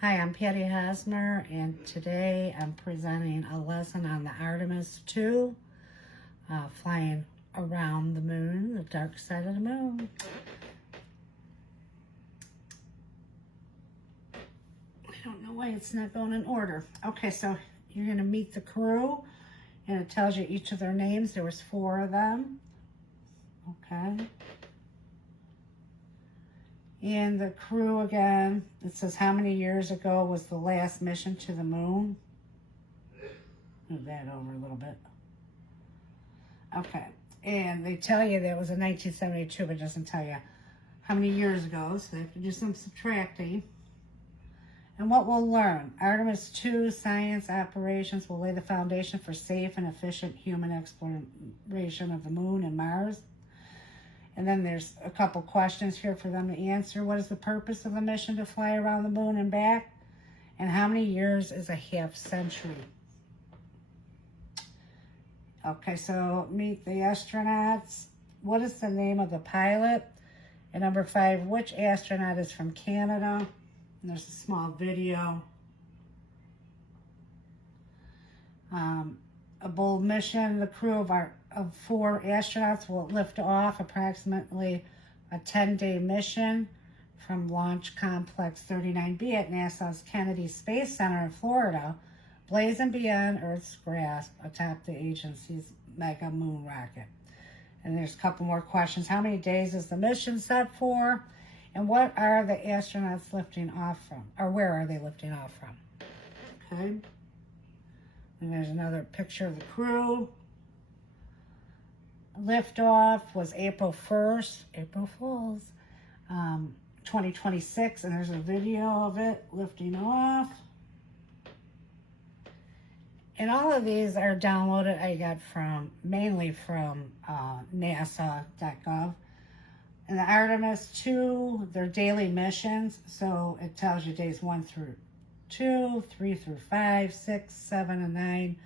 Hi, I'm Patty Hosmer, and today I'm presenting a lesson on the Artemis 2, flying around the moon, the dark side of the moon. I don't know why it's not going in order. Okay, so you're going to meet the crew, and it tells you each of their names. There was 4 of them. Okay. And the crew again, it says how many years ago was the last mission to the moon. Move that over a little bit. Okay, and they tell you that it was in 1972, but it doesn't tell you how many years ago, so they have to do some subtracting. And what we'll learn, Artemis 2 science operations will lay the foundation for safe and efficient human exploration of the moon and Mars. And then there's a couple questions here for them to answer. What is the purpose of the mission to fly around the moon and back? And how many years is a half century? Okay, so meet the astronauts. What is the name of the pilot? And number 5, which astronaut is from Canada? And there's a small video. A bold mission. The crew of 4 astronauts will lift off approximately a 10-day mission from Launch Complex 39B at NASA's Kennedy Space Center in Florida, blazing beyond Earth's grasp atop the agency's mega moon rocket. And there's a couple more questions. How many days is the mission set for? And what are the astronauts lifting off from? Or where are they lifting off from? Okay. And there's another picture of the crew. Liftoff was April 1st, April Fool's, 2026, and there's a video of it lifting off. And all of these are downloaded, I got mainly from NASA.gov. And the Artemis 2, they're daily missions, so it tells you days 1 through 2, 3 through 5, 6, 7, and 9,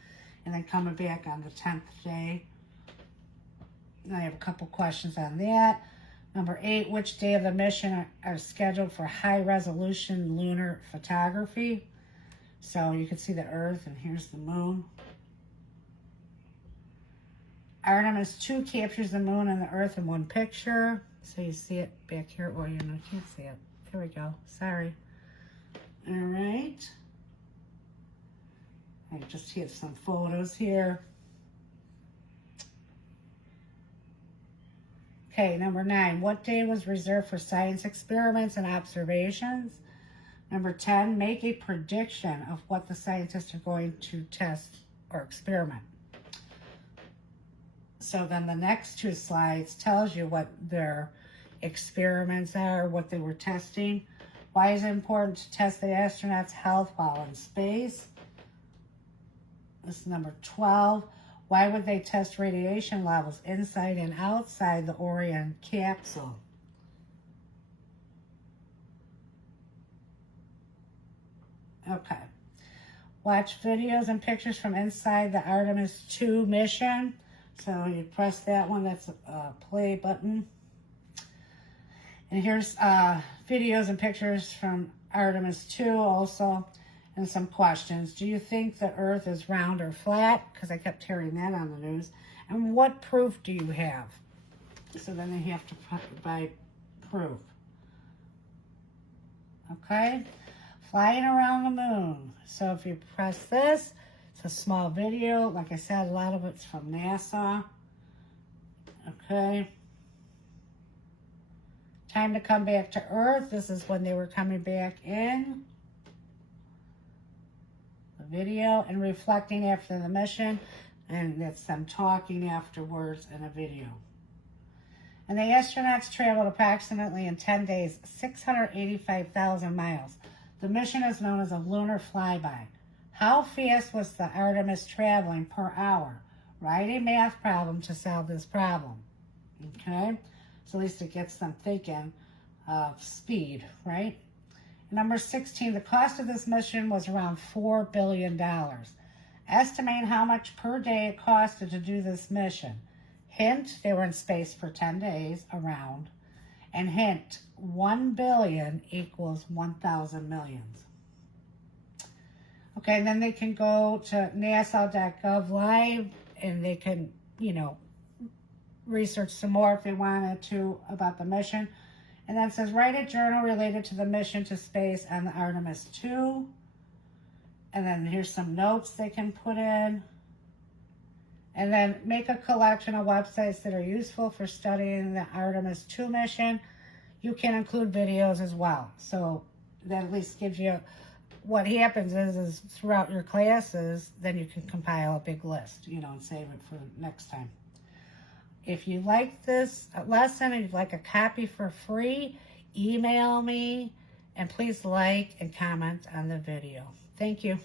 and then coming back on the 10th day. I have a couple questions on that. Number 8, which day of the mission are scheduled for high-resolution lunar photography? So you can see the Earth, and here's the moon. Artemis 2 captures the moon and the Earth in one picture. So you see it back here. Well, you can't see it. There we go. Sorry. All right. I just have some photos here. Okay, number 9, what day was reserved for science experiments and observations? Number 10, make a prediction of what the scientists are going to test or experiment. So then the next 2 slides tells you what their experiments are, what they were testing. Why is it important to test the astronauts' health while in space? This is number 12. Why would they test radiation levels inside and outside the Orion capsule? Okay. Watch videos and pictures from inside the Artemis 2 mission. So you press that one, that's a play button. And here's videos and pictures from Artemis 2 also. And some questions. Do you think the Earth is round or flat? Because I kept hearing that on the news. And what proof do you have? So then they have to provide proof. Okay? Flying around the moon. So if you press this, it's a small video. Like I said, a lot of it's from NASA. Okay? Time to come back to Earth. This is when they were coming back in. Video and reflecting after the mission, and that's them talking afterwards in a video. And the astronauts traveled approximately in 10 days 685,000 miles. The mission is known as a lunar flyby. How fast was the Artemis traveling per hour? Write a math problem to solve this problem. Okay, so at least it gets them thinking of speed, right? Number 16, the cost of this mission was around $4 billion. Estimate how much per day it costed to do this mission. Hint, they were in space for 10 days around. And hint, 1 billion equals 1,000 millions. Okay, and then they can go to nasa.gov live and they can, you know, research some more if they wanted to about the mission. And then it says, write a journal related to the mission to space on the Artemis 2. And then here's some notes they can put in. And then make a collection of websites that are useful for studying the Artemis 2 mission. You can include videos as well. So that at least gives you, what happens is throughout your classes, then you can compile a big list, you know, and save it for next time. If you like this lesson and you'd like a copy for free, email me and please like and comment on the video. Thank you.